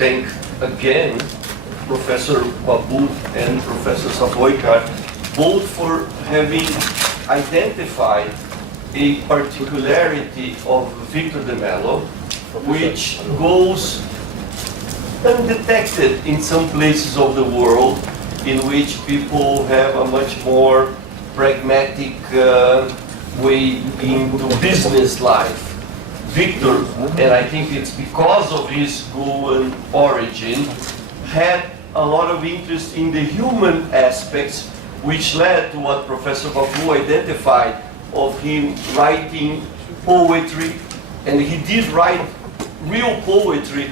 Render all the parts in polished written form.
thank again Professor Babu and Professor Savoykar, both for having identified a particularity of Victor de Mello, which goes undetected in some places of the world in which people have a much more pragmatic way into business life. Victor, and I think it's because of his Goan origin, had a lot of interest in the human aspects, which led to what Professor Babu identified of him writing poetry, and he did write real poetry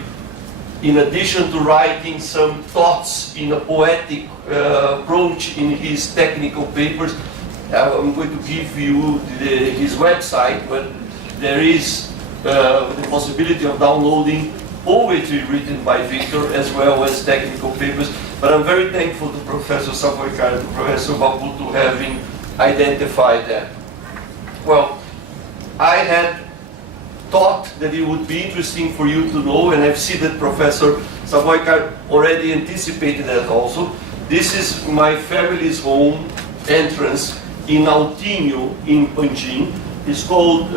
in addition to writing some thoughts in a poetic approach in his technical papers. I'm going to give you his website, but there is the possibility of downloading poetry written by Victor as well as technical papers. But I'm very thankful to Professor Savoykar and to Professor Babu to having identified that. Well, I had thought that it would be interesting for you to know, and I've seen that Professor Savoykar already anticipated that also. This is my family's home entrance in Altinho, in Panjim. It's called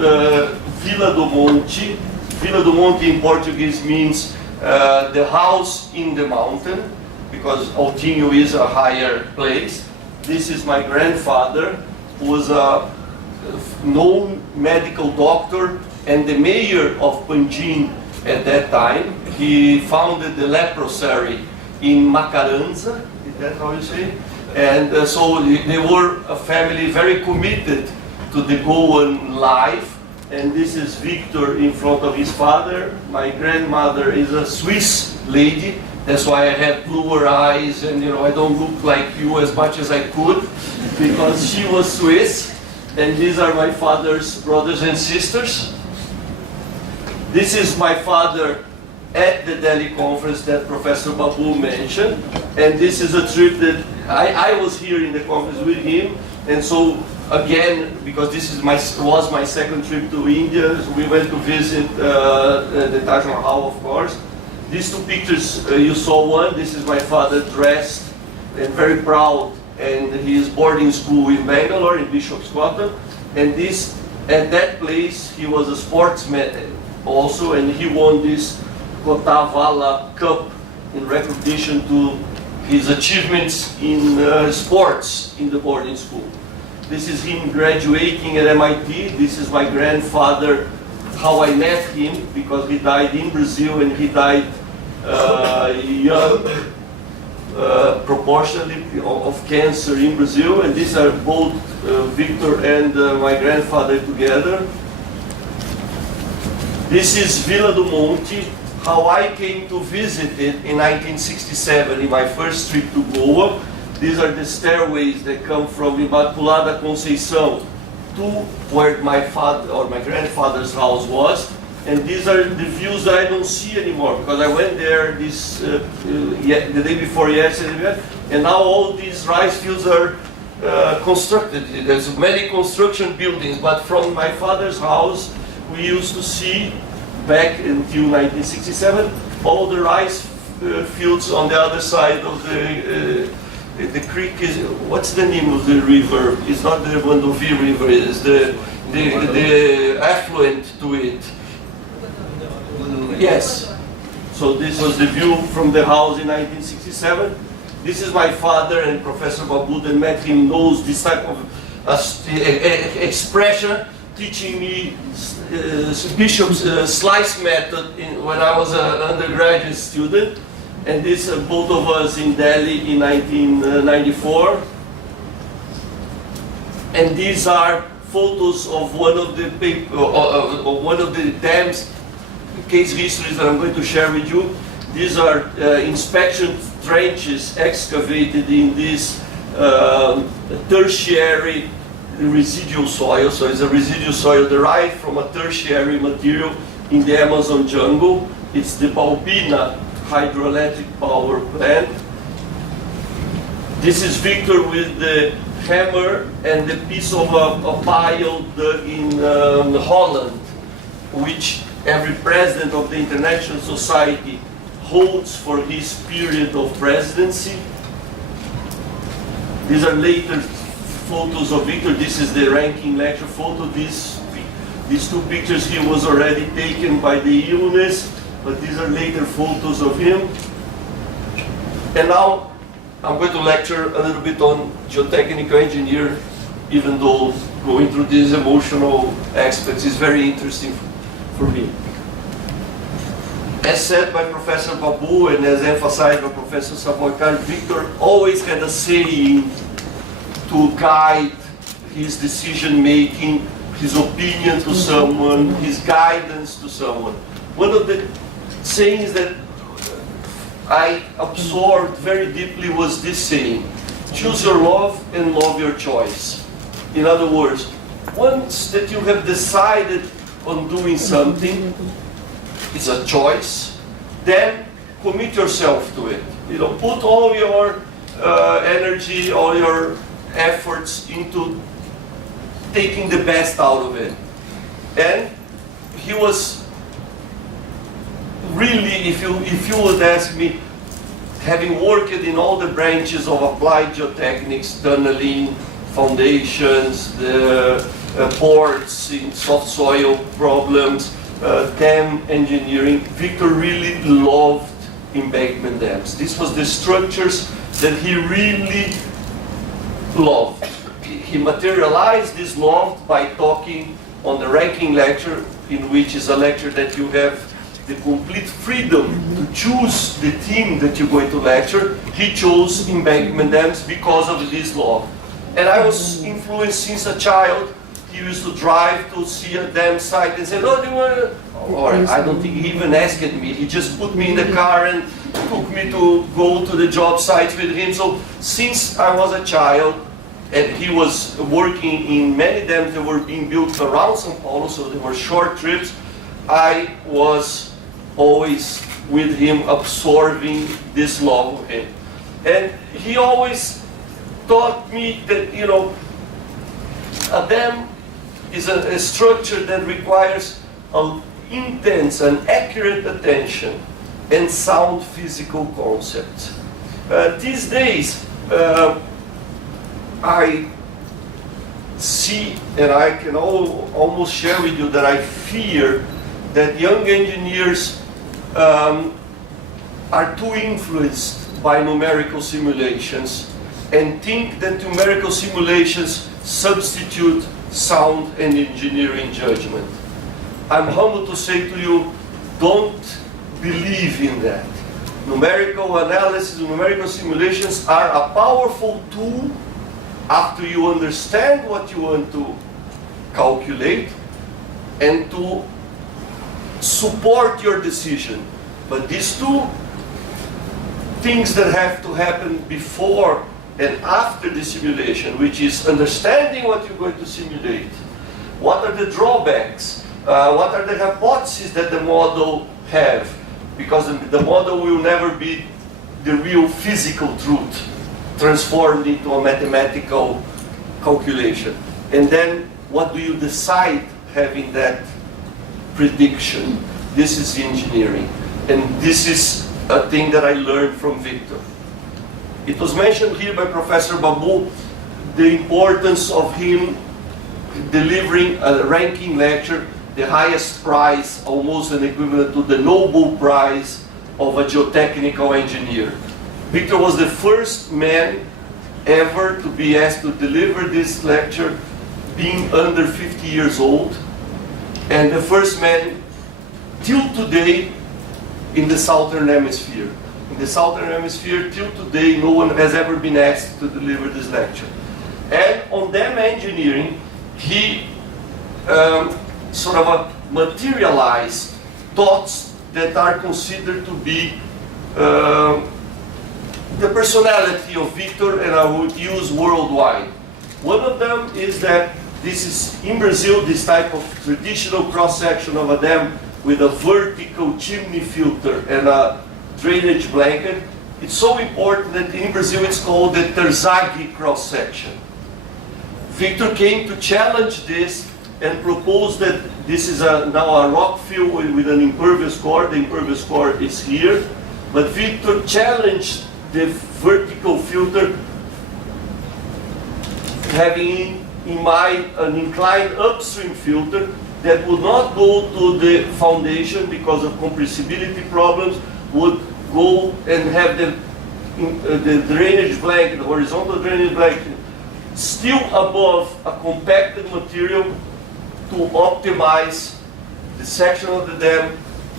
Vila do Monte. Vila do Monte in Portuguese means the house in the mountain, because Altinho is a higher place. This is my grandfather, who was a known medical doctor and the mayor of Panjim at that time. He founded the leprosary in Macaranza, is that how you say? And so they were a family very committed to the Goan life. And this is Victor in front of his father. My grandmother is a Swiss lady. That's why I have bluer eyes, and I don't look like you as much as I could, because she was Swiss. And these are my father's brothers and sisters. This is my father at the Delhi conference that Professor Babu mentioned. And this is a trip that I was here in the conference with him. And so again, because this is was my second trip to India, so we went to visit the Taj Mahal, of course. These two pictures, you saw one. This is my father dressed and very proud, and his boarding school in Bangalore, in Bishop's Cotton. And this, at that place, he was a sportsman also, and he won this Kotavala Cup in recognition to his achievements in sports in the boarding school. This is him graduating at MIT. This is my grandfather, how I met him, because he died in Brazil, and he died young, proportionally of cancer in Brazil. And these are both Victor and my grandfather together. This is Vila do Monte, how I came to visit it in 1967 in my first trip to Goa. These are the stairways that come from Immaculada Conceição to where my father or my grandfather's house was. And these are the views that I don't see anymore, because I went there the day before yesterday, and now all these rice fields are constructed. There's many construction buildings, but from my father's house, we used to see, back until 1967, all the rice fields on the other side of the creek. Is, what's the name of the river? It's not the Mandovi River, it's the affluent to it. Yes. So this was the view from the house in 1967. This is my father, and Professor Babu that met him knows this type of expression, teaching me Bishop's slice method when I was an undergraduate student. And this, both of us in Delhi in 1994. And these are photos of one of the dams, case histories that I'm going to share with you. These are inspection trenches excavated in this tertiary residual soil. So it's a residual soil derived from a tertiary material in the Amazon jungle. It's the Balbina hydroelectric power plant. This is Victor with the hammer and the piece of a pile dug in Holland, which every president of the International Society holds for his period of presidency. These are later photos of Victor. This is the ranking lecture photo. These two pictures he was already taken by the illness, but these are later photos of him. And now I'm going to lecture a little bit on geotechnical engineer, even though going through these emotional aspects is very interesting for me. As said by Professor Babu and as emphasized by Professor Savoy-Card, Victor always had a saying to guide his decision-making, his opinion to someone, his guidance to someone. One of the sayings that I absorbed very deeply was this saying: choose your love and love your choice. In other words, once that you have decided on doing something, it's a choice, then commit yourself to it. You know, put all your energy, all your efforts into taking the best out of it. And he was really, if you would ask me, having worked in all the branches of applied geotechnics, tunneling, foundations, the ports in soft soil problems, dam engineering, Victor really loved embankment dams. This was the structures that he really loved. He materialized this love by talking on the ranking lecture, in which is a lecture that you have the complete freedom to choose the theme that you're going to lecture. He chose embankment dams because of this love. And I was influenced since a child. He used to drive to see a dam site and say, "Oh, do you want to?" Or I don't think he even asked me. He just put me in the car and took me to go to the job sites with him. So since I was a child, and he was working in many dams that were being built around São Paulo, so they were short trips, I was always with him, absorbing this love of him. And he always taught me that, you know, a dam is a structure that requires an intense and accurate attention and sound physical concepts. These days, I see, and I can almost share with you that I fear that young engineers are too influenced by numerical simulations and think that numerical simulations substitute sound and engineering judgment. I'm humble to say to you, don't believe in that. Numerical analysis, numerical simulations are a powerful tool after you understand what you want to calculate and to support your decision. But these two things that have to happen before and after the simulation, which is understanding what you're going to simulate, what are the drawbacks, what are the hypotheses that the model have, because the model will never be the real physical truth transformed into a mathematical calculation. And then what do you decide having that prediction? This is engineering. And this is a thing that I learned from Victor. It was mentioned here by Professor Babu, the importance of him delivering a ranking lecture, the highest prize, almost an equivalent to the Nobel Prize of a geotechnical engineer. Victor was the first man ever to be asked to deliver this lecture being under 50 years old, and the first man till today in the Southern Hemisphere. In the Southern Hemisphere, till today, no one has ever been asked to deliver this lecture. And on dam engineering, he sort of materialized thoughts that are considered to be the personality of Victor, and I would use worldwide. One of them is that this is, in Brazil, this type of traditional cross-section of a dam with a vertical chimney filter and a drainage blanket. It's so important that in Brazil it's called the Terzaghi cross-section. Victor came to challenge this and proposed that this is now a rock fill with an impervious core. The impervious core is here. But Victor challenged the vertical filter, having in mind an inclined upstream filter that would not go to the foundation because of compressibility problems, would go and have the drainage blanket, the horizontal drainage blanket, still above a compacted material to optimize the section of the dam,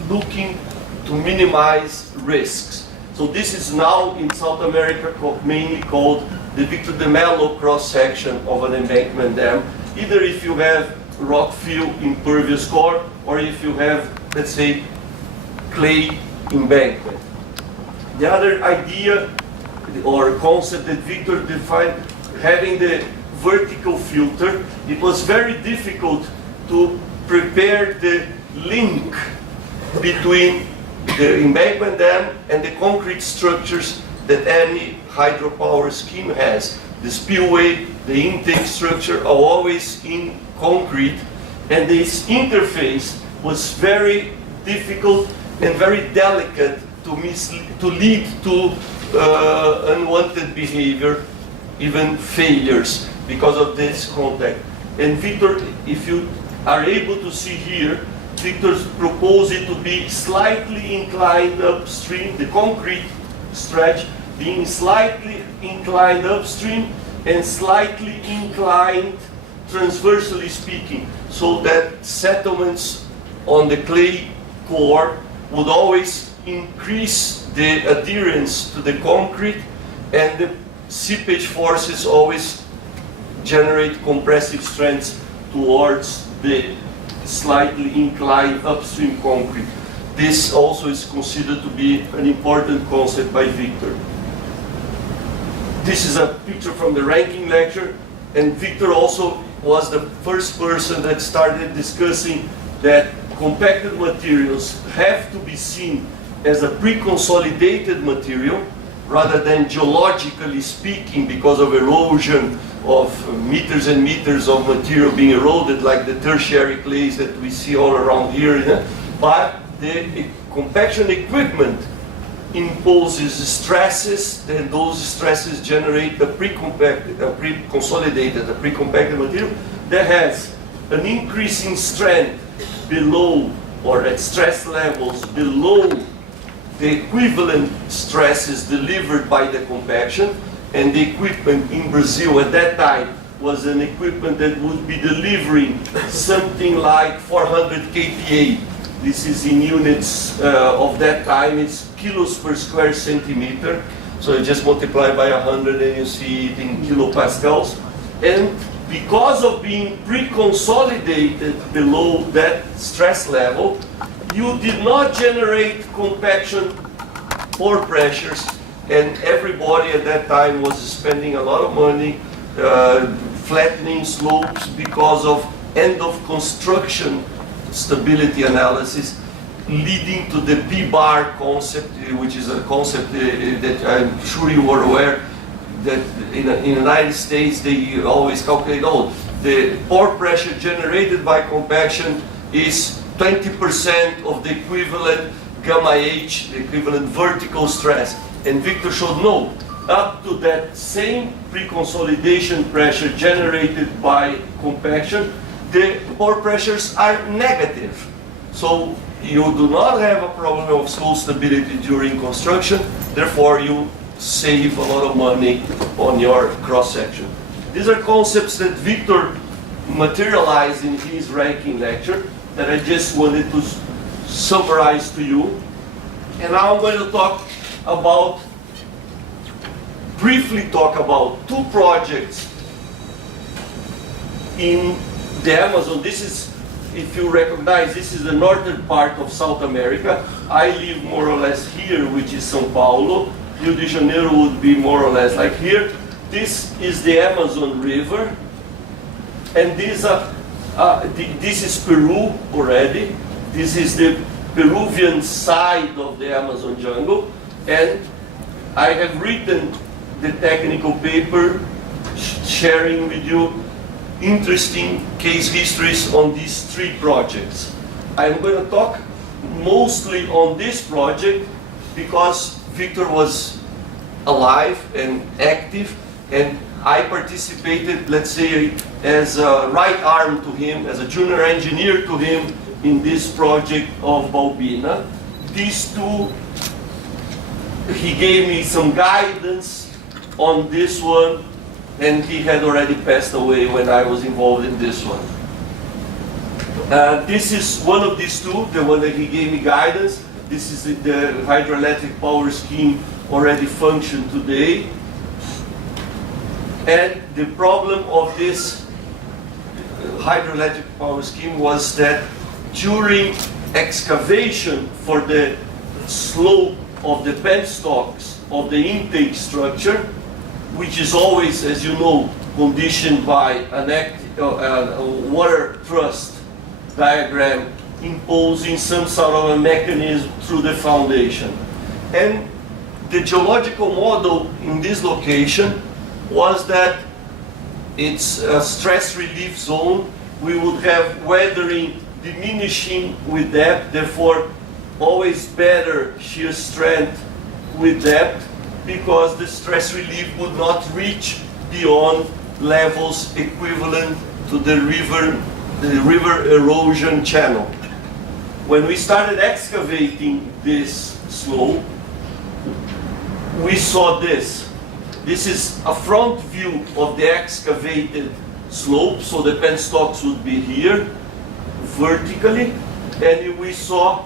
looking to minimize risks. So this is now in South America mainly called the Victor de Mello cross-section of an embankment dam, either if you have rock fill impervious core or if you have, let's say, clay embankment. The other idea or concept that Victor defined, having the vertical filter, it was very difficult to prepare the link between the embankment dam and the concrete structures that any hydropower scheme has. The spillway, the intake structure are always in concrete, and this interface was very difficult and very delicate to lead to unwanted behavior, even failures, because of this contact. And Victor, if you are able to see here, Victor proposed it to be slightly inclined upstream, the concrete stretch being slightly inclined upstream and slightly inclined transversely speaking, so that settlements on the clay core would always increase the adherence to the concrete, and the seepage forces always generate compressive strengths towards the slightly inclined upstream concrete. This also is considered to be an important concept by Victor. This is a picture from the ranking lecture, and Victor also was the first person that started discussing that compacted materials have to be seen as a pre-consolidated material rather than geologically speaking, because of erosion of meters and meters of material being eroded, like the tertiary clays that we see all around here. But the compaction equipment imposes stresses, and those stresses generate a pre-compacted material that has an increasing strength below, or at stress levels below the equivalent stresses delivered by the compaction. And the equipment in Brazil at that time was an equipment that would be delivering something like 400 kPa. This is in units of that time, it's kilos per square centimeter. So you just multiply by 100 and you see it in kilopascals. And because of being pre-consolidated below that stress level, you did not generate compaction pore pressures, and everybody at that time was spending a lot of money flattening slopes because of end of construction stability analysis, leading to the P-bar concept, which is a concept that I'm sure you are aware that in the United States they always calculate, the pore pressure generated by compaction is 20% of the equivalent gamma H, the equivalent vertical stress. And Victor showed no, up to that same pre-consolidation pressure generated by compaction, the pore pressures are negative. So you do not have a problem of slow stability during construction, therefore you save a lot of money on your cross-section. These are concepts that Victor materialized in his ranking lecture that I just wanted to summarize to you. And now I'm going to briefly talk about two projects in the Amazon. This is, if you recognize, this is the northern part of South America. I live more or less here, which is São Paulo. Rio de Janeiro would be more or less like here. This is the Amazon River, and this is Peru already. This is the Peruvian side of the Amazon jungle, and I have written the technical paper sharing with you interesting case histories on these three projects. I'm going to talk mostly on this project because Victor was alive and active, and I participated, let's say, as a right arm to him, as a junior engineer to him in this project of Balbina. These two, he gave me some guidance on this one, and he had already passed away when I was involved in this one. This is one of these two, the one that he gave me guidance. This is the hydroelectric power scheme already function today. And the problem of this hydroelectric power scheme was that during excavation for the slope of the penstocks of the intake structure, which is always, as you know, conditioned by a water thrust diagram imposing some sort of a mechanism through the foundation. And the geological model in this location was that it's a stress relief zone. We would have weathering diminishing with depth, therefore always better shear strength with depth, because the stress relief would not reach beyond levels equivalent to the river erosion channel. When we started excavating this slope, we saw this. This is a front view of the excavated slope, so the penstocks would be here, vertically, and we saw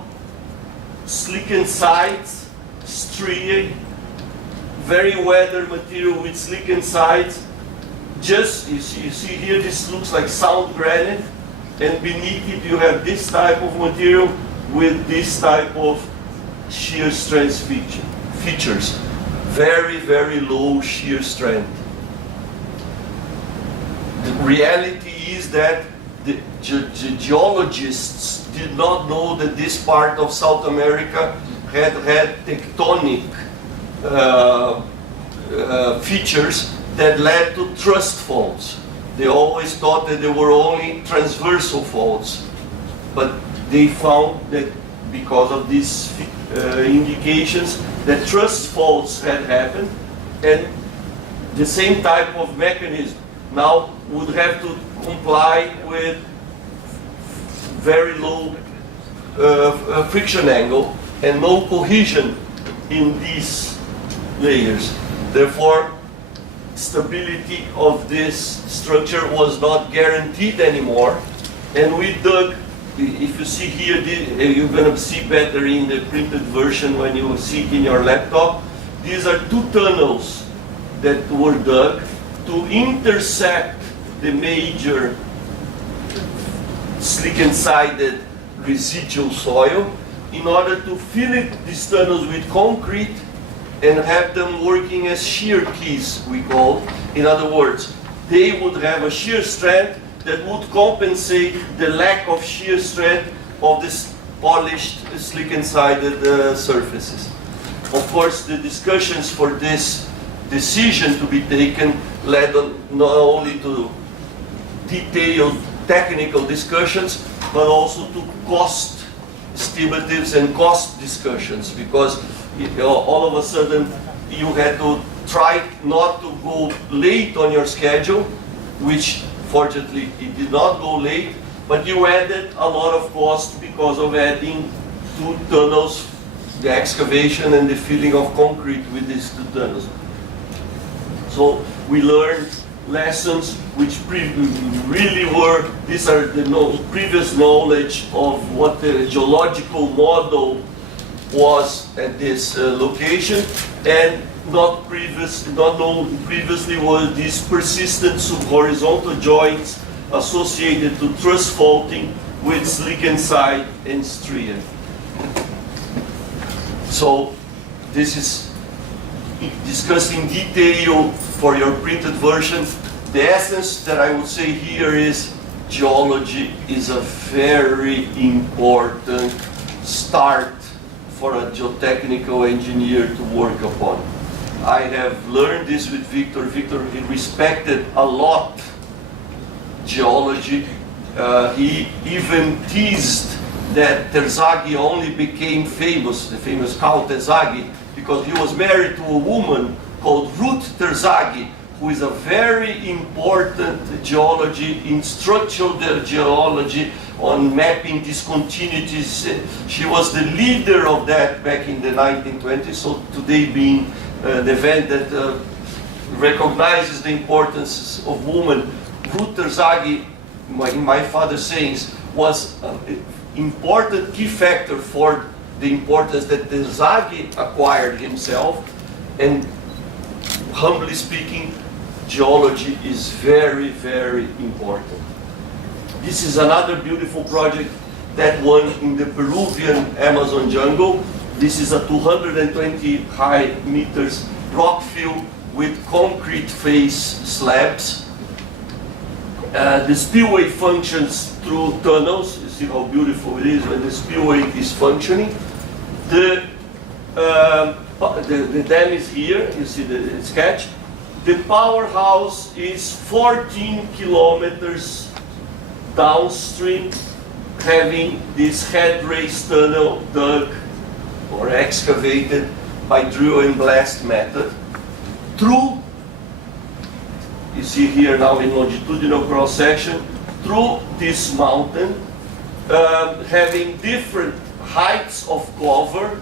slickened sides, striae, very weathered material with slickened sides. Just, you see here, this looks like sound granite, and beneath it you have this type of material with this type of shear strength features. Very, very low shear strength. The reality is that the geologists did not know that this part of South America had tectonic features that led to thrust faults. They always thought that there were only transversal faults, but they found that because of these indications that thrust faults had happened, and the same type of mechanism now would have to comply with very low friction angle and no cohesion in these layers. Therefore, stability of this structure was not guaranteed anymore, and we dug. If you see here, you're going to see better in the printed version when you see it in your laptop. These are two tunnels that were dug to intercept the major slick-sided residual soil in order to fill these tunnels with concrete and have them working as shear keys, we call. In other words, they would have a shear strength that would compensate the lack of shear strength of this polished, slick-sided surfaces. Of course, the discussions for this decision to be taken led not only to detailed technical discussions, but also to cost estimatives and cost discussions, because all of a sudden you had to try not to go late on your schedule, which fortunately it did not go late, but you added a lot of cost because of adding two tunnels, the excavation and the filling of concrete with these two tunnels. So we learned lessons which really were, these are the previous knowledge of what the geological model was at this location, and not known previously was these persistent subhorizontal joints associated to thrust faulting with slickened side and striae. So this is discussed in detail for your printed version. The essence that I would say here is geology is a very important start for a geotechnical engineer to work upon. I have learned this with Victor. Victor, he respected a lot geology. He even teased that Terzaghi only became famous, the famous Count Terzaghi, because he was married to a woman called Ruth Terzaghi, who is a very important geology in structural geology on mapping discontinuities. She was the leader of that back in the 1920s, so today being the event that recognizes the importance of women. Ruth Terzaghi, in my father's sayings, was an important key factor for the importance that Terzaghi acquired himself, and humbly speaking, geology is very, very important. This is another beautiful project, that one in the Peruvian Amazon jungle. This is a 220 high meters rock fill with concrete face slabs. The spillway functions through tunnels. You see how beautiful it is when the spillway is functioning. The dam is here, you see the sketch. The powerhouse is 14 kilometers downstream, having this head race tunnel dug or excavated by drill and blast method through, you see here now in longitudinal cross section, through this mountain, having different heights of cover,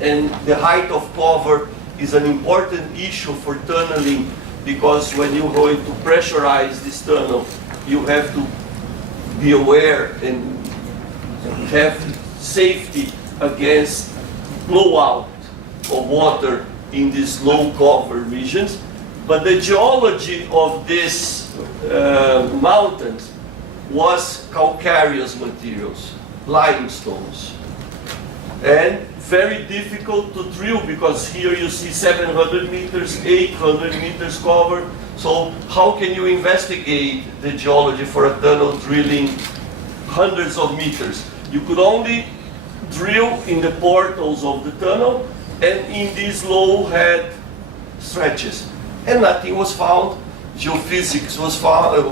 and the height of cover is an important issue for tunneling, because when you're going to pressurize this tunnel, you have to be aware and have safety against blowout of water in these low cover regions. But the geology of these mountains was calcareous materials, limestones, and very difficult to drill, because here you see 700 meters, 800 meters cover. So how can you investigate the geology for a tunnel drilling hundreds of meters? You could only drill in the portals of the tunnel and in these low head stretches. And nothing was found. Geophysics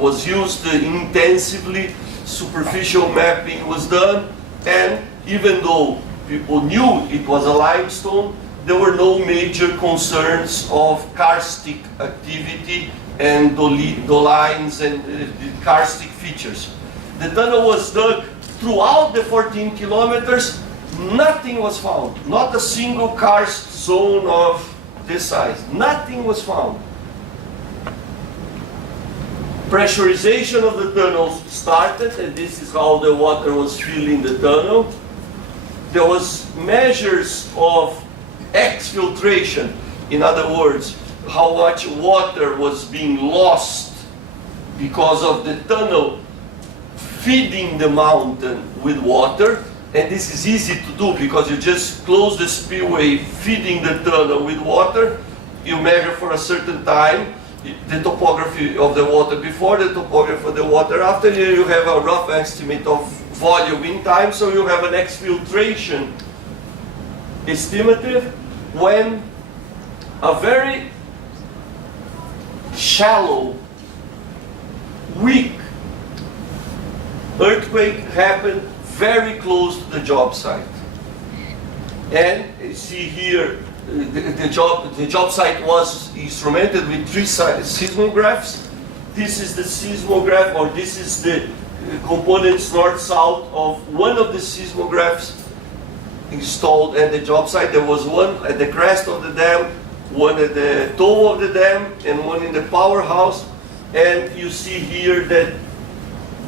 was used intensively, superficial mapping was done, and even though people knew it was a limestone, there were no major concerns of karstic activity and dolines and karstic features. The tunnel was dug throughout the 14 kilometers, nothing was found. Not a single karst zone of this size. Nothing was found. Pressurization of the tunnels started, and this is how the water was filling the tunnel. There was measures of exfiltration, in other words, how much water was being lost because of the tunnel feeding the mountain with water. And this is easy to do because you just close the spillway feeding the tunnel with water. You measure for a certain time the topography of the water before, the topography of the water after. You have a rough estimate of volume in time, so you have an exfiltration estimative. When a very shallow, weak earthquake happened very close to the job site. And you see here, the job site was instrumented with 3 seismographs. This is the seismograph, or this is the components north-south of one of the seismographs installed at the job site. There was one at the crest of the dam, one at the toe of the dam, and one in the powerhouse. And you see here that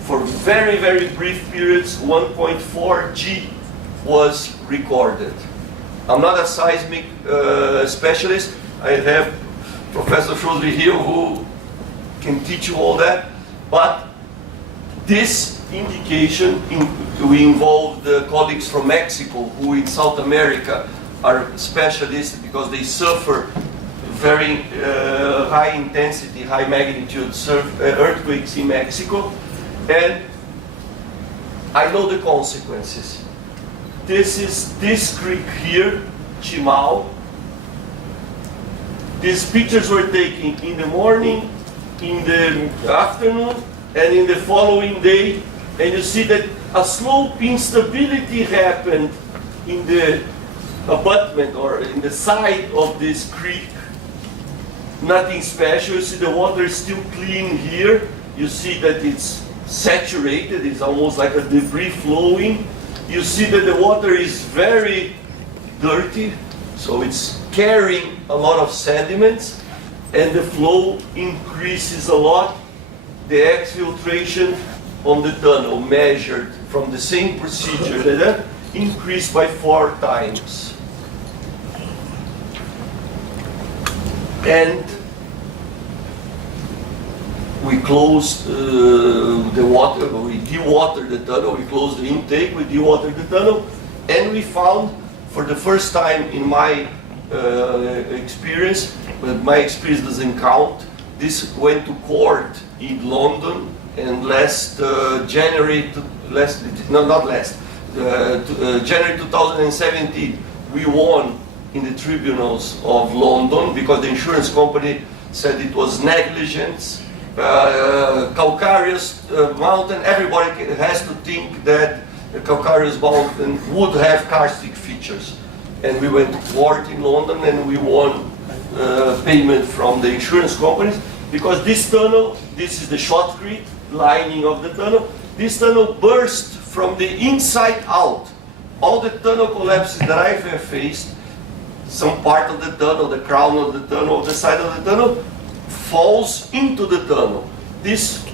for very, very brief periods, 1.4 G was recorded. I'm not a seismic specialist. I have Professor Shrewsbury here who can teach you all that. But this indication, we involve the colleagues from Mexico who in South America are specialists because they suffer very high intensity, high magnitude earthquakes in Mexico. And I know the consequences. This is this creek here, Chimao. These pictures were taken in the morning, in the afternoon, and in the following day. And you see that a slope instability happened in the abutment or in the side of this creek. Nothing special. You see the water is still clean here. You see that it's saturated. It's almost like a debris flowing. You see that the water is very dirty, so it's carrying a lot of sediments, and the flow increases a lot. The exfiltration on the tunnel measured from the same procedure that increased by 4 times. And we closed the water, we dewatered the tunnel, we closed the intake, we dewatered the tunnel, and we found, for the first time in my experience, but my experience doesn't count, this went to court in London, and January 2017, we won in the tribunals of London because the insurance company said it was negligence. Calcareous mountain, everybody has to think that the calcareous mountain would have karstic features. And we went to court in London and we won payment from the insurance companies because this tunnel, this is the shotcrete lining of the tunnel, this tunnel burst from the inside out. All the tunnel collapses that I've faced, some part of the tunnel, the crown of the tunnel, the side of the tunnel, falls into the tunnel. This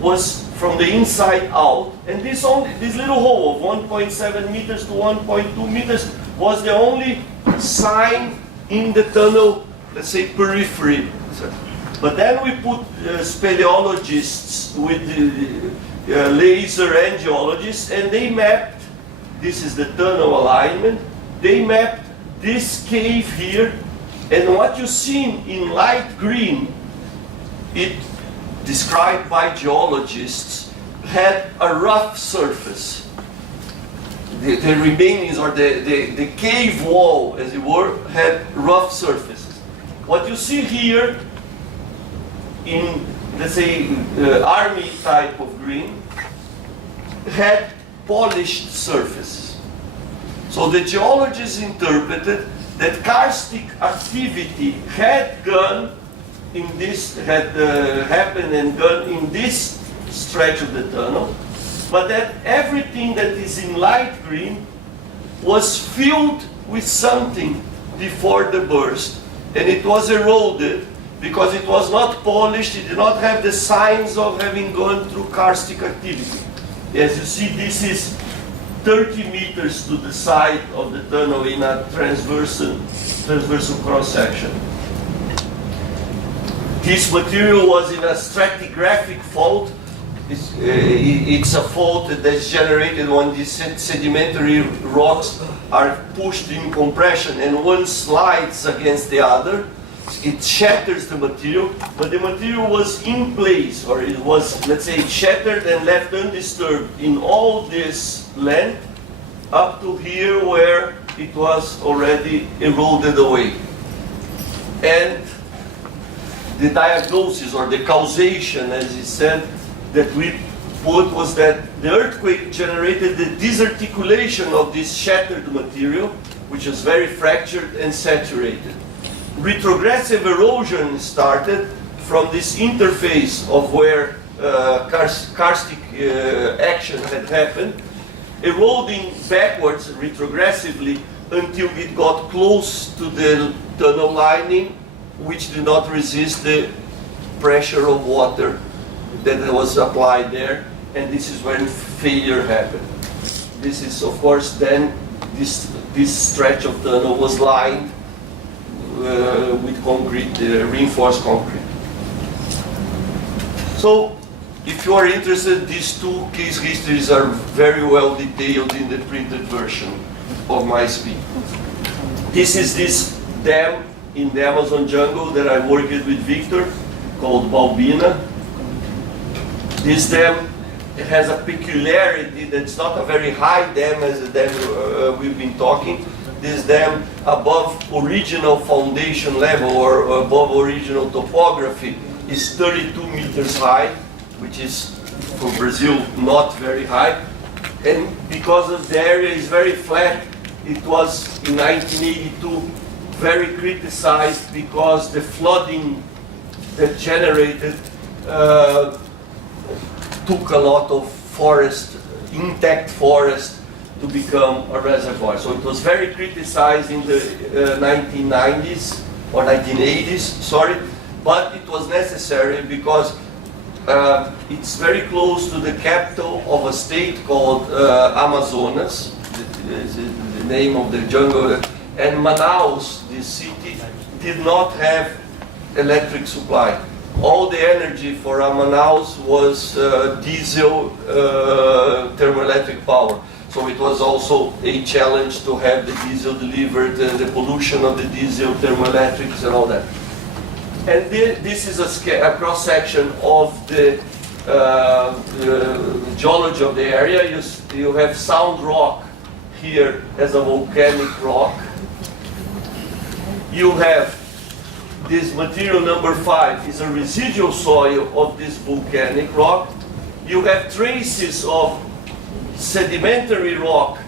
was from the inside out, and this little hole of 1.7 meters to 1.2 meters was the only sign in the tunnel, let's say, periphery. But then we put speleologists with laser and geologists, and they mapped, this is the tunnel alignment, they mapped this cave here, and what you see in light green, it described by geologists, had a rough surface. The remainings, or the cave wall, as it were, had rough surfaces. What you see here in, let's say, army type of green, had polished surfaces. So the geologists interpreted that karstic activity had gone in this, happened and gone in this stretch of the tunnel, but that everything that is in light green was filled with something before the burst, and it was eroded because it was not polished, it did not have the signs of having gone through karstic activity. As you see, this is 30 meters to the side of the tunnel in a transversal cross-section. This material was in a stratigraphic fault. It's a fault that's generated when these sedimentary rocks are pushed in compression and one slides against the other. It shatters the material, but the material was in place, or it was, let's say, shattered and left undisturbed in all this length up to here where it was already eroded away. And the diagnosis, or the causation, as he said, that we put was that the earthquake generated the disarticulation of this shattered material, which was very fractured and saturated. Retrogressive erosion started from this interface of where karstic action had happened, eroding backwards retrogressively until it got close to the tunnel lining, which did not resist the pressure of water that was applied there, and this is when failure happened. This is, of course, then this stretch of tunnel was lined with concrete, reinforced concrete. So, if you are interested, these two case histories are very well detailed in the printed version of my speech. This is this dam in the Amazon jungle that I worked with Victor, called Balbina. This dam, it has a peculiarity that's not a very high dam as the dam we've been talking. This dam above original foundation level or above original topography is 32 meters high, which is for Brazil not very high. and because of the area is very flat, it was in 1982 very criticized because the flooding that generated took a lot of forest, intact forest, to become a reservoir. So it was very criticized in the 1990s or 1980s, sorry, but it was necessary because it's very close to the capital of a state called Amazonas, the name of the jungle, and Manaus, this city, did not have electric supply. All the energy for Manaus was diesel thermoelectric power. So it was also a challenge to have the diesel delivered, the pollution of the diesel thermoelectrics and all that. And this is a cross-section of the geology of the area. You have Sound Rock here as a volcanic rock. You have this material number 5 is a residual soil of this volcanic rock. You have traces of sedimentary rock,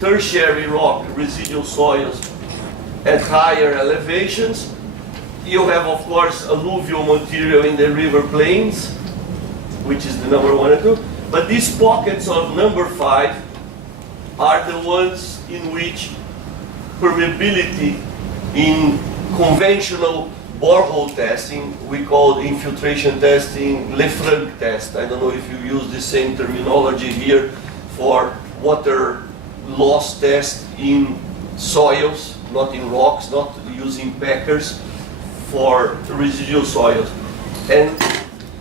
tertiary rock, residual soils at higher elevations. You have, of course, alluvial material in the river plains, which is the number 1 and 2. But these pockets of number 5 are the ones in which permeability in conventional borehole testing, we call infiltration testing Lefranc test. I don't know if you use the same terminology here for water loss test in soils, not in rocks, not using packers for residual soils. And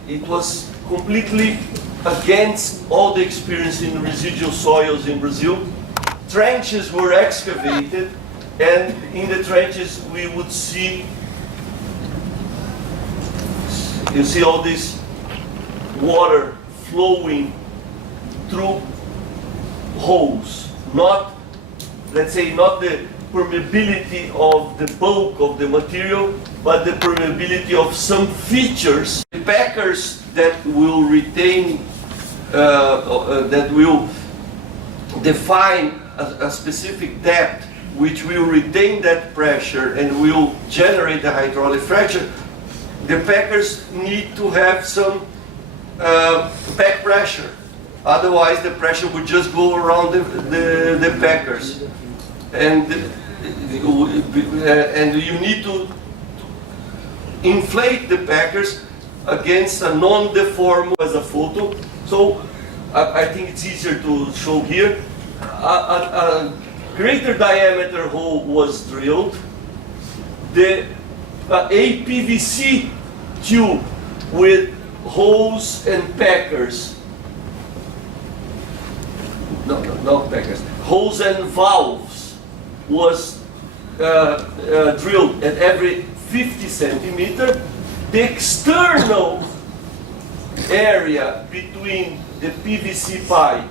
it was completely against all the experience in residual soils in Brazil. Trenches were excavated, and in the trenches we would see, you see all this water flowing through holes, not, let's say, not the permeability of the bulk of the material, but the permeability of some features. The packers that will retain, that will define a specific depth, which will retain that pressure and will generate the hydraulic fracture, the packers need to have some back pressure. Otherwise, the pressure would just go around the packers. And you need to inflate the packers against a non-deform as a photo. So I think it's easier to show here. A greater diameter hole was drilled. A PVC tube with holes and packers. Not packers. Holes and valves was drilled at every 50 centimeter. The external area between the PVC pipe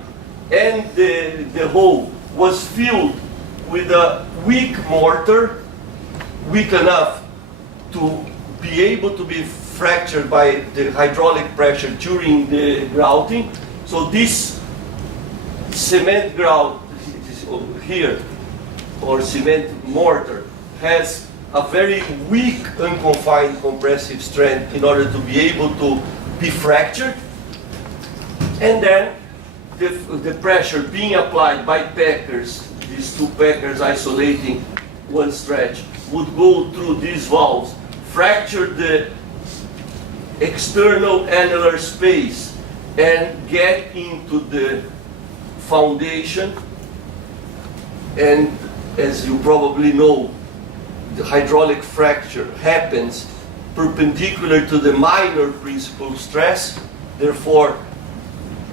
and the hole was filled with a weak mortar, weak enough to be able to be fractured by the hydraulic pressure during the grouting. So this cement grout here, or cement mortar, has a very weak unconfined compressive strength in order to be able to be fractured. And then the pressure being applied by packers, these two packers isolating one stretch, would go through these valves, fracture the external annular space, and get into the foundation. And as you probably know, the hydraulic fracture happens perpendicular to the minor principal stress, therefore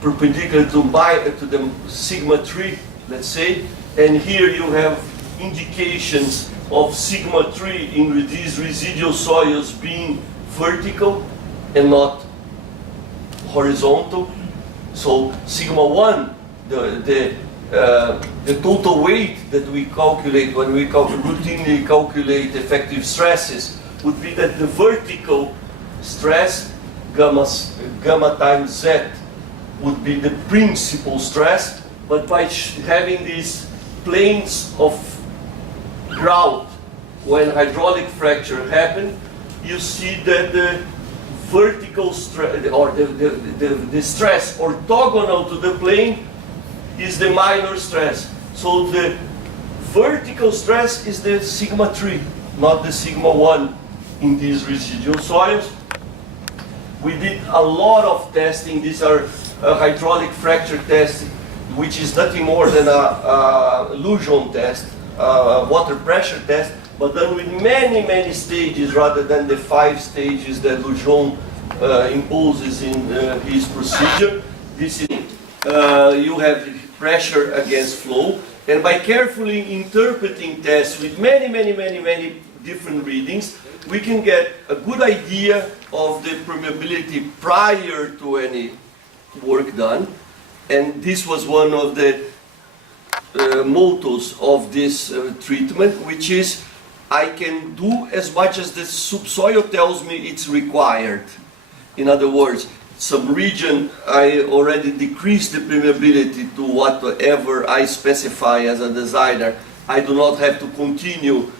perpendicular to the sigma 3, let's say. And here you have indications of sigma 3 in these residual soils being vertical and not horizontal. So sigma 1, the total weight that we calculate when we routinely calculate effective stresses would be that the vertical stress, gamma times z, would be the principal stress, but by having these planes of grout, when hydraulic fracture happens, you see that the vertical stress, or the stress orthogonal to the plane is the minor stress. So the vertical stress is the sigma 3, not the sigma 1 in these residual soils. We did a lot of testing. These are hydraulic fracture tests, which is nothing more than a Lujon test, water pressure test, but done with many, many stages rather than the 5 stages that Lujon imposes in his procedure. This is, you have pressure against flow, and by carefully interpreting tests with many different readings, we can get a good idea of the permeability prior to any work done. And this was one of the mottos of this treatment, which is I can do as much as the subsoil tells me it's required. In other words, some region I already decreased the permeability to whatever I specify as a designer. I do not have to continue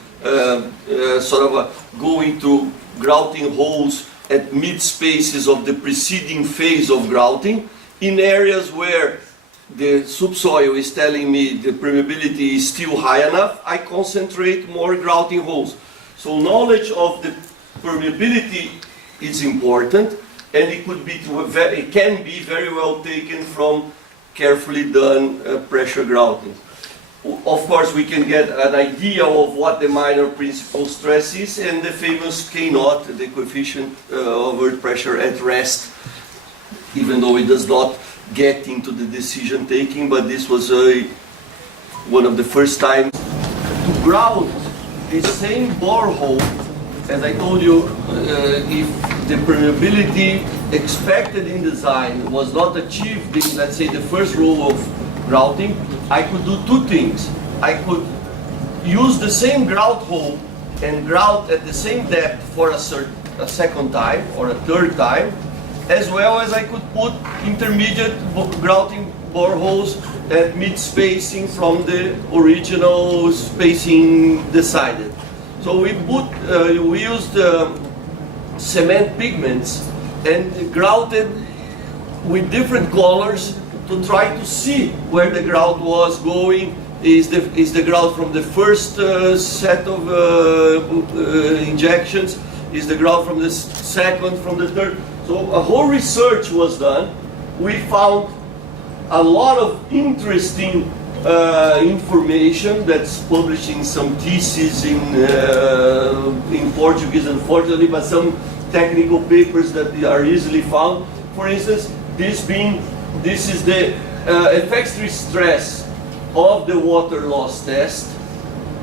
going to grouting holes at mid spaces of the preceding phase of grouting. In areas where the subsoil is telling me the permeability is still high enough, I concentrate more grouting holes. So knowledge of the permeability is important, and it can be very well taken from carefully done pressure grouting. Of course, we can get an idea of what the minor principal stress is, and the famous K0, the coefficient of earth pressure at rest, even though it does not get into the decision taking, but this was one of the first times to grout the same borehole. As I told you, if the permeability expected in design was not achieved in, let's say, the first row of grouting, I could do two things. I could use the same grout hole and grout at the same depth for a second time or a third time, as well as I could put intermediate grouting boreholes at mid-spacing from the original spacing decided. So we used cement pigments and grouted with different colors to try to see where the grout was going. Is the grout from the first set of injections? Is the grout from the second, from the third? So a whole research was done. We found a lot of interesting information that's published in some theses in Portuguese, unfortunately, but some technical papers that are easily found. For instance, this is the effective stress of the water loss test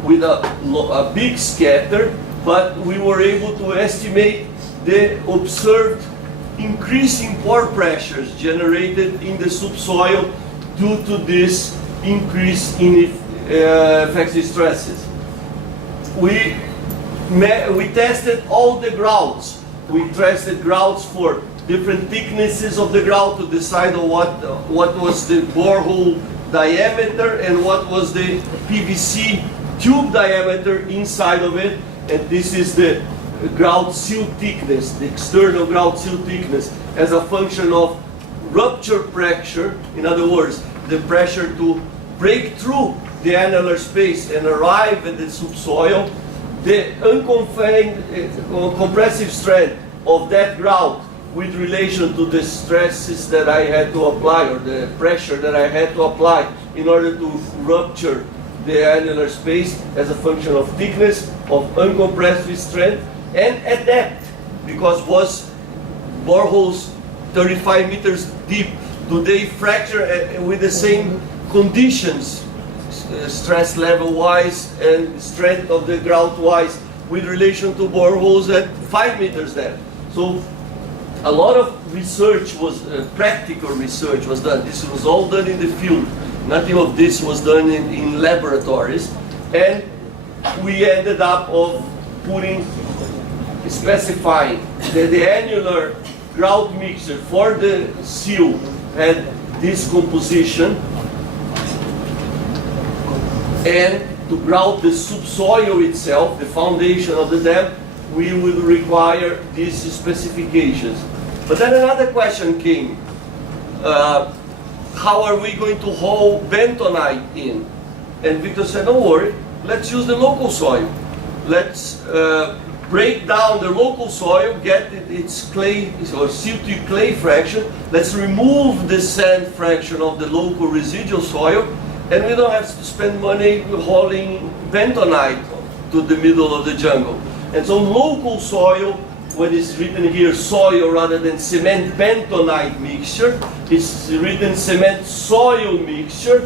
with a big scatter, but we were able to estimate the observed increasing pore pressures generated in the subsoil due to this increase in effective stresses. We tested all the grouts. We tested grouts for different thicknesses of the grout to decide on what was the borehole diameter and what was the PVC tube diameter inside of it. And this is the grout seal thickness, the external grout seal thickness, as a function of rupture pressure. In other words, the pressure to break through the annular space and arrive at the subsoil. The unconfined compressive strength of that grout with relation to the stresses that I had to apply, or the pressure that I had to apply in order to rupture the annular space as a function of thickness, of uncompressive strength, and at depth, because was boreholes 35 meters deep, do they fracture with the same conditions, stress level wise and strength of the grout wise, with relation to boreholes at 5 meters depth? So a lot of research was, practical research was done. This was all done in the field. Nothing of this was done in laboratories. And we ended up specifying that the annular grout mixture for the seal had this composition, And to grout the subsoil itself, the foundation of the dam, we will require these specifications. But then another question came. How are we going to haul bentonite in? And Victor said, don't worry, let's use the local soil. Let's break down the local soil, get its clay or silty clay fraction. Let's remove the sand fraction of the local residual soil, and we don't have to spend money hauling bentonite to the middle of the jungle. And so local soil, when it's written here soil rather than cement bentonite mixture, it's written cement soil mixture,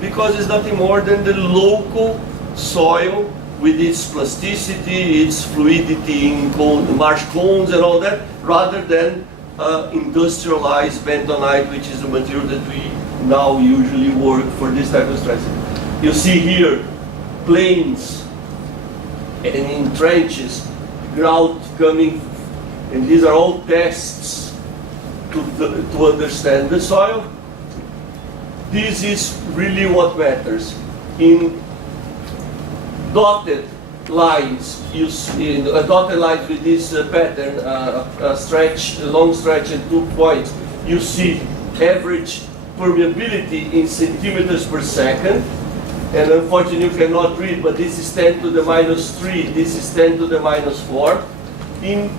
because it's nothing more than the local soil with its plasticity, its fluidity in marsh cones and all that, rather than industrialized bentonite, which is the material that we now usually work for this type of stressing. You see here plains and in trenches, grout coming, and these are all tests to understand the soil. This is really what matters. In dotted lines, you see dotted lines with this pattern, a long stretch and 2 points, you see average permeability in centimeters per second. And unfortunately you cannot read, but this is 10 to the minus 3, this is 10 to the minus 4. In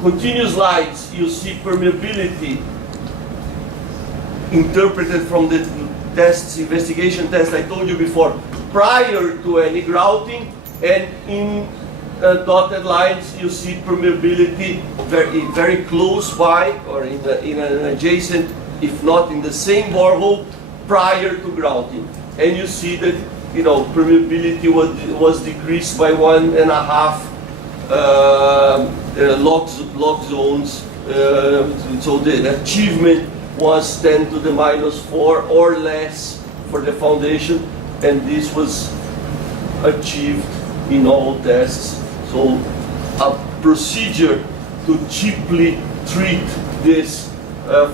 continuous lines, you see permeability interpreted from the investigation test I told you before, prior to any grouting, and in dotted lines you see permeability very close by, or in an adjacent, if not in the same borehole, prior to grouting. And you see that permeability was decreased by 1.5 log zones. So the achievement was 10 to the minus 4 or less for the foundation, and this was achieved in all tests. So a procedure to cheaply treat this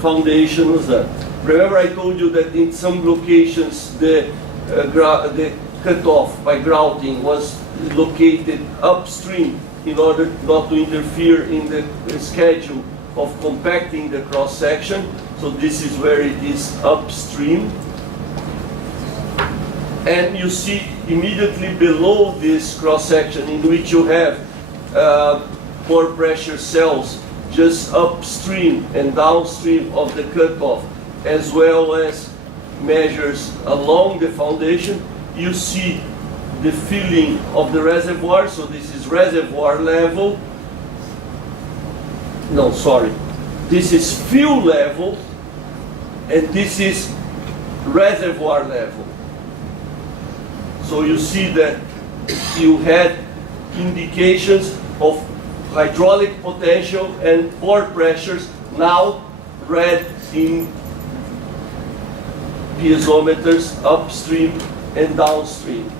foundation was done. Remember I told you that in some locations the cutoff by grouting was located upstream in order not to interfere in the schedule of compacting the cross-section. So this is where it is upstream. And you see immediately below this cross-section, in which you have pore pressure cells just upstream and downstream of the cutoff, as well as measures along the foundation, you see the filling of the reservoir. So this is reservoir level. No, sorry. This is fill level, and this is reservoir level. So you see that you had indications of hydraulic potential and pore pressures now read in piezometers upstream and downstream.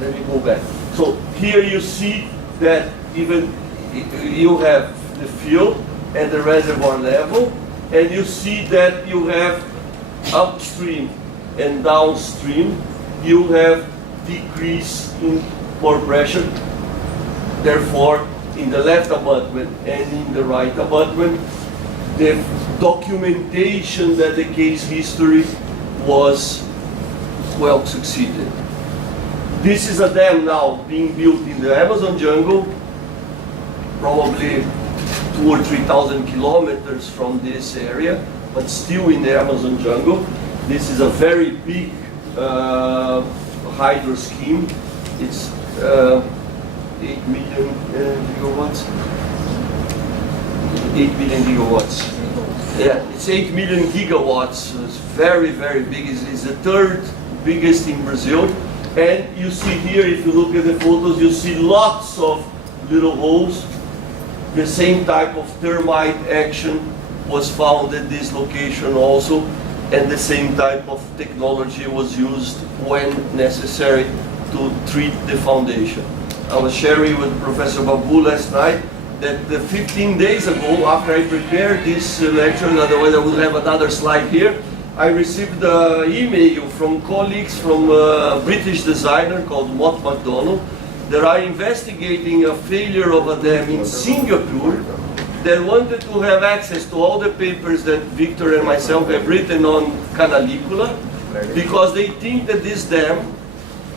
Let me go back. So here you see that even you have the fill and the reservoir level, and you see that you have upstream and downstream, you have decrease in pore pressure. Therefore, in the left abutment and in the right abutment, the documentation that the case history was well succeeded. This is a dam now being built in the Amazon jungle, probably 2,000 or 3,000 kilometers from this area, but still in the Amazon jungle. This is a very big hydro scheme. It's 8 million gigawatts. 8 million gigawatts. Yeah, it's 8 million gigawatts. So it's very, very big. It's the third biggest in Brazil. And you see here, if you look at the photos, you see lots of little holes. The same type of termite action was found at this location also, and the same type of technology was used when necessary to treat the foundation. I was sharing with Professor Babu last night that 15 days ago, after I prepared this lecture, otherwise I will have another slide here, I received an email from colleagues from a British designer called Mott MacDonald that are investigating a failure of a dam in Singapore that wanted to have access to all the papers that Victor and myself have written on canalicula, because they think that this dam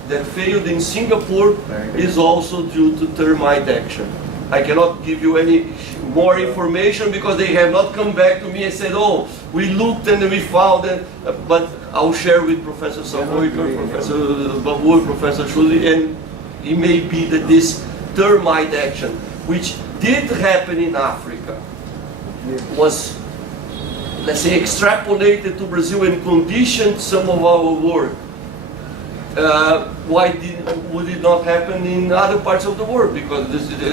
that failed in Singapore is also due to termite action. I cannot give you any more information because they have not come back to me and said, oh, we looked and we found it, but I'll share with Professor Savoyker, Professor Babur, Professor Schulli, and it may be that this termite action, which did happen in Africa, was, let's say, extrapolated to Brazil and conditioned some of our work. Why would it not happen in other parts of the world? Because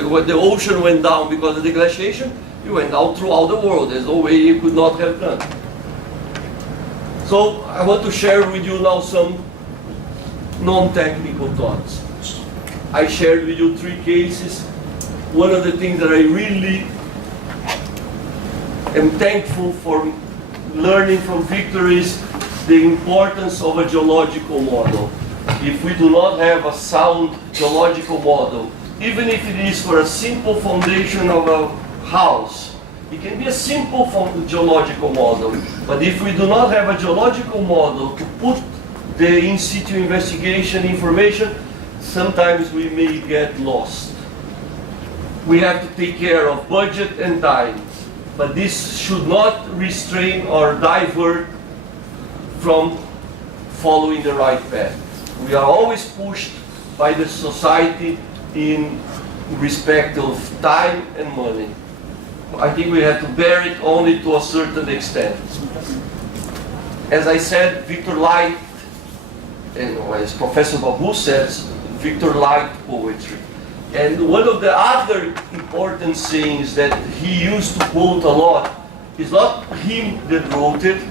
when the ocean went down because of the glaciation, it went down throughout the world. There's no way it could not have done. So I want to share with you now some non-technical thoughts. I shared with you 3 cases. One of the things that I really am thankful for learning from Victor is the importance of a geological model. If we do not have a sound geological model, even if it is for a simple foundation of a house, it can be a simple geological model. But if we do not have a geological model to put the in situ investigation information, sometimes we may get lost. We have to take care of budget and time, but this should not restrain or divert from following the right path. We are always pushed by the society in respect of time and money. I think we have to bear it only to a certain extent. As I said, Victor liked, and as Professor Babu says, Victor liked poetry. And one of the other important sayings that he used to quote a lot is not him that wrote it.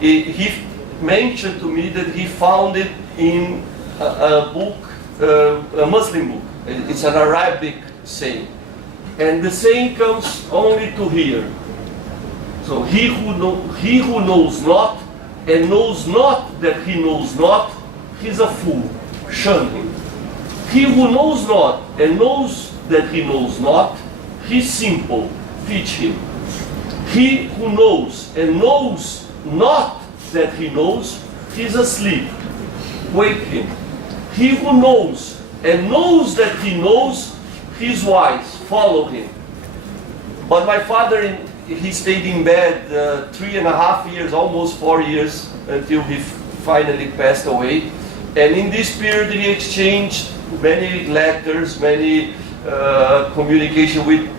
He mentioned to me that he found it in a book, a Muslim book. It's an Arabic saying. And the saying comes only to here. So he who knows not and knows not that he knows not, he's a fool. Shun him. He who knows not and knows that he knows not, he's simple. Teach him. He who knows and knows not that he knows, he's asleep. Wake him. He who knows and knows that he knows, he's wise. Follow him. But my father, he stayed in bed 3.5 years, almost 4 years, until he finally passed away. And in this period, he exchanged many letters, many communication with,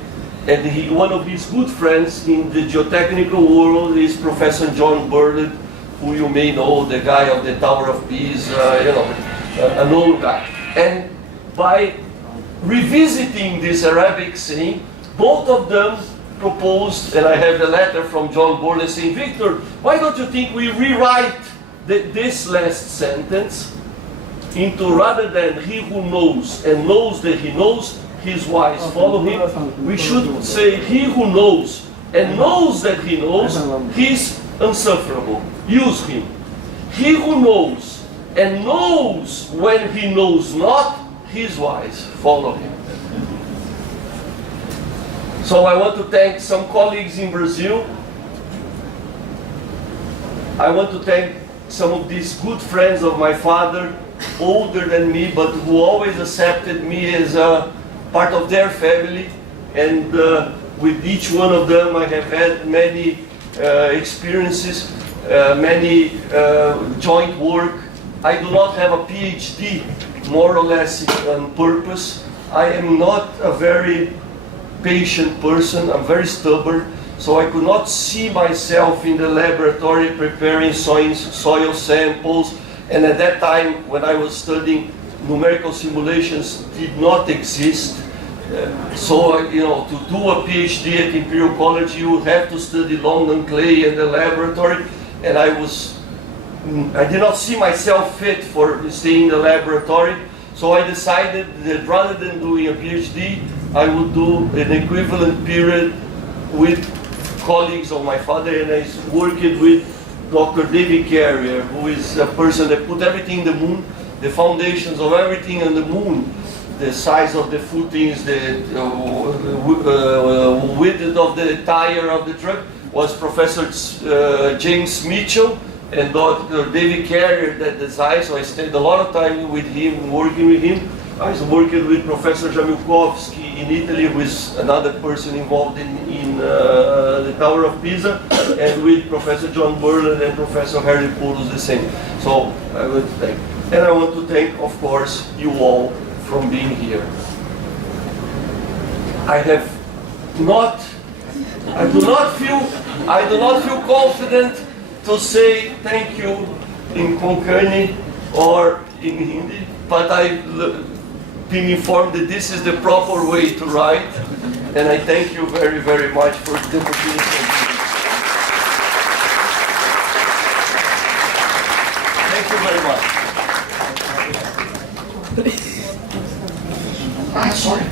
and one of his good friends in the geotechnical world is Professor John Burlett, who you may know, the guy of the Tower of Pise, an old guy. And by revisiting this Arabic saying, both of them proposed, and I have the letter from John Burlett saying, Victor, why don't you think we rewrite this last sentence into, rather than he who knows and knows that he knows, he's wise, follow him, we should say he who knows and knows that he knows, he's insufferable, use him. He who knows and knows when he knows not, he's wise, follow him. So I want to thank some colleagues in Brazil. I want to thank some of these good friends of my father, older than me, but who always accepted me as a part of their family. And with each one of them I have had many experiences, many joint work. I do not have a PhD, more or less on purpose. I am not a very patient person, I'm very stubborn, so I could not see myself in the laboratory preparing soil samples. And at that time, when I was studying, numerical simulations did not exist. So, to do a PhD at Imperial College, you would have to study London clay in the laboratory. And I did not see myself fit for staying in the laboratory. So I decided that rather than doing a PhD, I would do an equivalent period with colleagues of my father, and I worked with Dr. David Carrier, who is a person that put everything in the moon, the foundations of everything on the moon, the size of the footings, the width of the tire of the truck, was Professor James Mitchell and Dr. David Carrier that designed. So I spent a lot of time with him, working with him. I was working with Professor Jamilkowski in Italy, who is another person involved in the Tower of Pisa, and with Professor John Burland and Professor Harry Poulos the same. So I would thank. And I want to thank, of course, you all from being here. I do not feel confident to say thank you in Konkani or in Hindi, but I've been informed that this is the proper way to write, and I thank you very, very much for the opportunity. Thank you very much. Sorry.